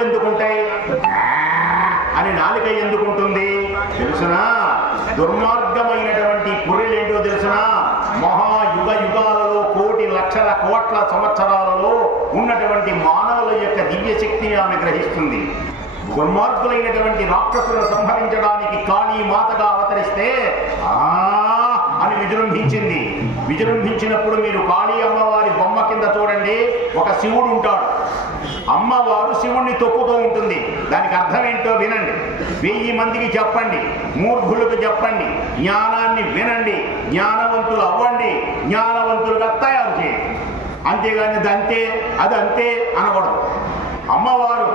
చెవులు ఎందుకుంటాయి అని నాలుక ఎందుకుంటుంది తెలుసునా? దుర్మార్గమైనటువంటి పుర్రెలేంటో తెలుసునా? మహాయుగ యుగాలలో కోటి లక్షల కోట్ల సంవత్సరాలలో ఉన్నటువంటి మానవుల యొక్క దివ్య శక్తిని ఆమె గ్రహిస్తుంది. దుర్మార్గులైనటువంటి రాక్షసులను సంహరించడానికి కాళీ మాతగా అవతరిస్తే అని విజృంభించింది. విజృంభించినప్పుడు మీరు కాళీ అమ్మవారి బొమ్మ కింద చూడండి, ఒక శివుడు ఉంటాడు. అమ్మవారు శివుణ్ణి తొక్కుతూ ఉంటుంది. దానికి అర్థం ఏంటో వినండి. 1000 మందికి చెప్పండి, మూర్ఖులకు చెప్పండి, జ్ఞానాన్ని వినండి, జ్ఞానవంతులు అవ్వండి, జ్ఞానవంతులుగా తయారు చేయండి. అంతేగాని అది అంతే అనకూడదు. అమ్మవారు